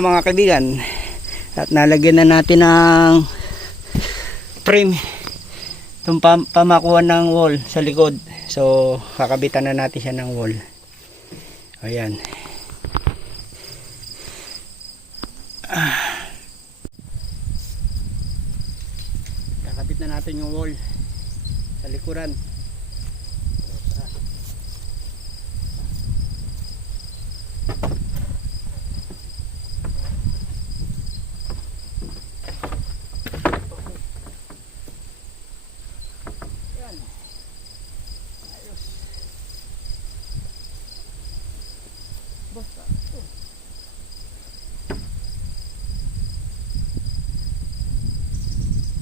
Mga kaibigan. At nalagyan na natin ng frame. Itong pam pamakuan ng wall sa likod. So, kakabitan na natin siya ng wall. Ayan. Ah. Kakabit na natin yung wall sa likuran.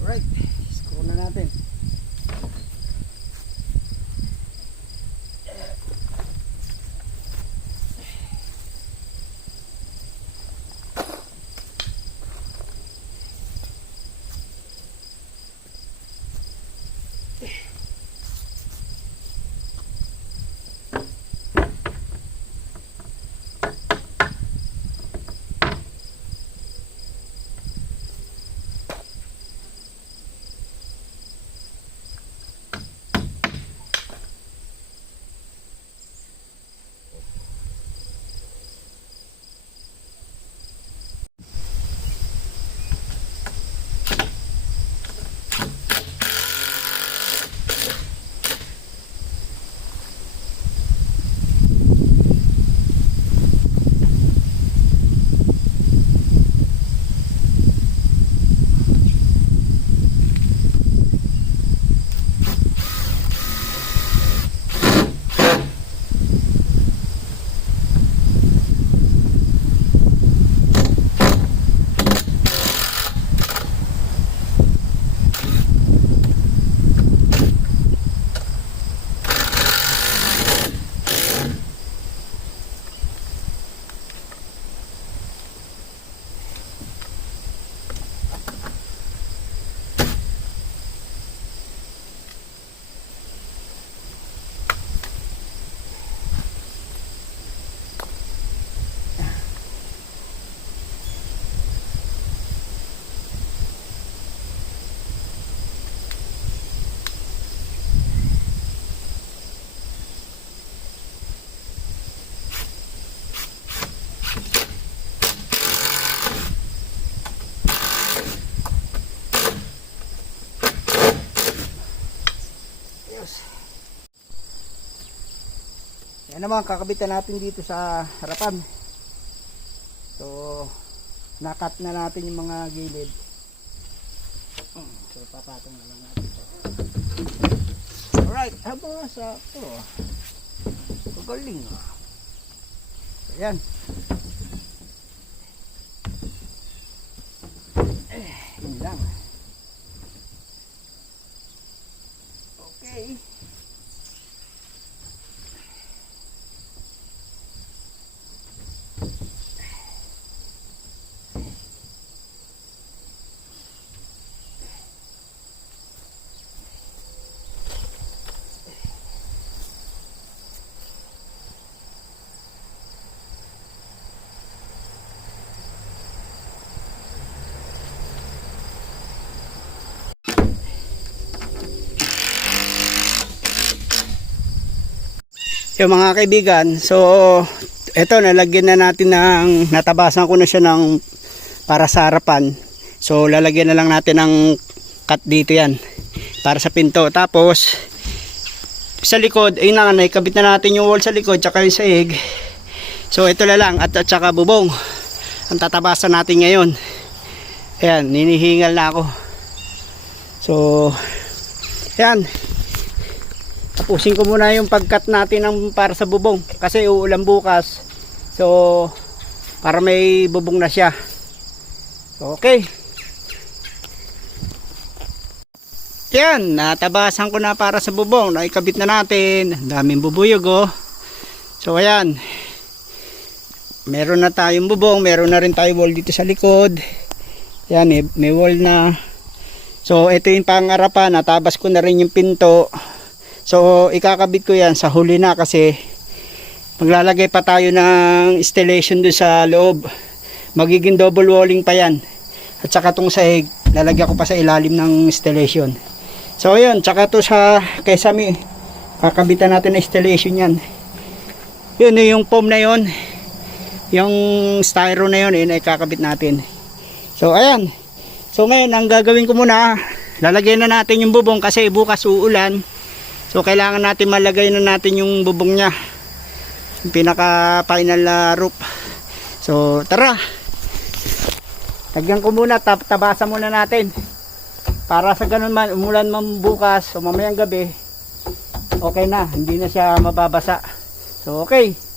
Right. Screw na natin. Yan naman, kakabitan natin dito sa harapan. So, nakat na natin yung mga gilid. Hmm, So, papatong na lang natin ito. Alright, haba sa ito. Pagaling ah. So, yan. Eh, yun lang. Okay. Yung mga kaibigan, so eto nalagyan na natin ng natabasan ko na siya ng para sa harapan. So lalagyan na lang natin ng cut dito yan para sa pinto. Tapos sa likod, ay na naikabit na natin yung wall sa likod tsaka yung sahig. So ito na lang at, at saka bubong. Ang tatabasan natin ngayon. Ayan, ninihingal na ako. So, ayan, tapusin ko muna yung pagkat natin ng para sa bubong kasi uulan bukas so para may bubong na siya. Okay. Yan natabasan ko na para sa bubong. Naikabit na natin. Daming bubuyog oh. So ayan. Meron na tayong bubong. Meron na rin tayong wall dito sa likod. Yan may, may wall na. So ito yung pangarapan. Natabas ko na rin yung pinto. So, ikakabit ko yan sa huli na kasi maglalagay pa tayo ng installation dun sa loob magiging double walling pa yan. At saka tong sahig, lalagyan ko pa sa ilalim ng installation. So ayun, tsaka to sa kesame, kakabitan natin na installation yan. Yun yung foam na yun, yung styro na yun, yun ay kakabit natin. So ayan, so ngayon ang gagawin ko muna, lalagyan na natin yung bubong kasi bukas uulan. So kailangan natin malagay na natin yung bubong niya. Yung pinaka final na roof. So tara. Lagyan ko muna, tap tabasa muna natin. Para sa ganun man, umulan man bukas o mamayang gabi, okay na, hindi na siya mababasa. So okay.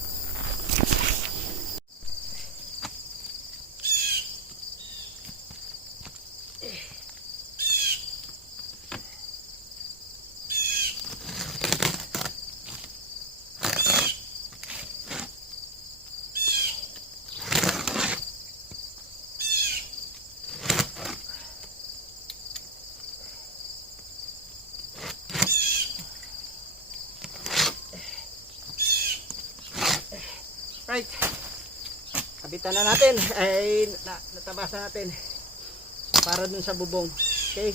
Right. Kabitan na natin. Ay, na, natabasa natin. Para dun sa bubong. Okay.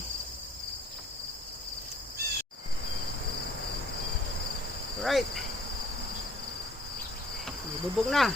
Right. Bubong na.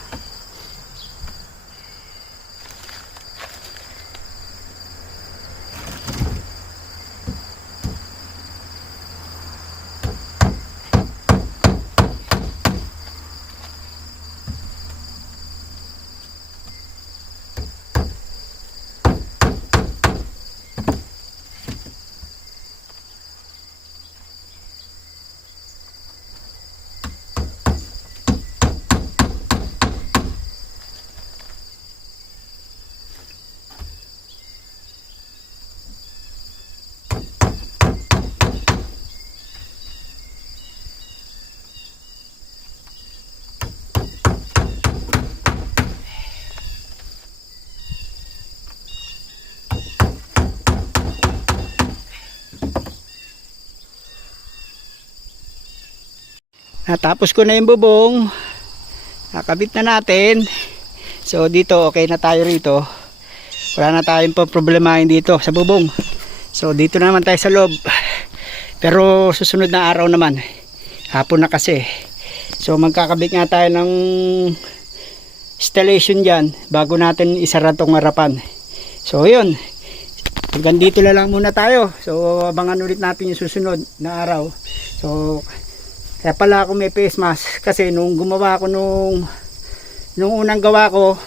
Natapos ko na yung bubong. Nakabit na natin. So dito okay na tayo rito. Wala na tayong problemahin dito sa bubong. So dito na naman tayo sa loob. Pero susunod na araw naman. Hapon na kasi. So magkakabit nga tayo ng installation dyan bago natin isara tong harapan. So yun. Hanggang dito na lang muna tayo. So abangan ulit natin yung susunod na araw. So kaya pala ako may face mask kasi nung gumawa ako nung nung unang gawa ko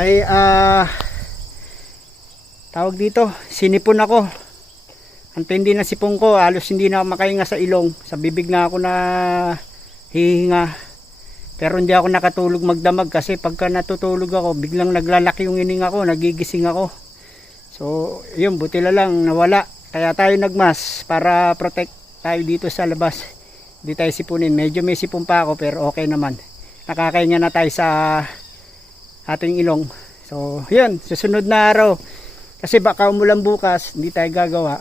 ay ah tawag dito, sinipon ako. Ang tindi na sipon ko, halos hindi na ako makahinga sa ilong. Sa bibig na ako na hihinga. Pero hindi ako nakatulog magdamag kasi pagka natutulog ako, biglang naglalaki yung hininga ko, nagigising ako. So, yun, buti na lang nawala. Kaya tayo nagmas para protect tayo dito sa labas. Hindi tayo sipunin. Medyo may sipon pa ako pero okay naman. Nakakahinga na tayo sa ating ilong. So, yun, susunod na araw. Kasi baka umulan bukas, hindi tayo gagawa.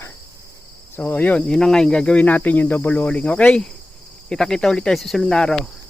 So, yun, yun na nga yung gagawin natin yung double rolling. Okay? Kita-kita ulit tayo susunod na araw.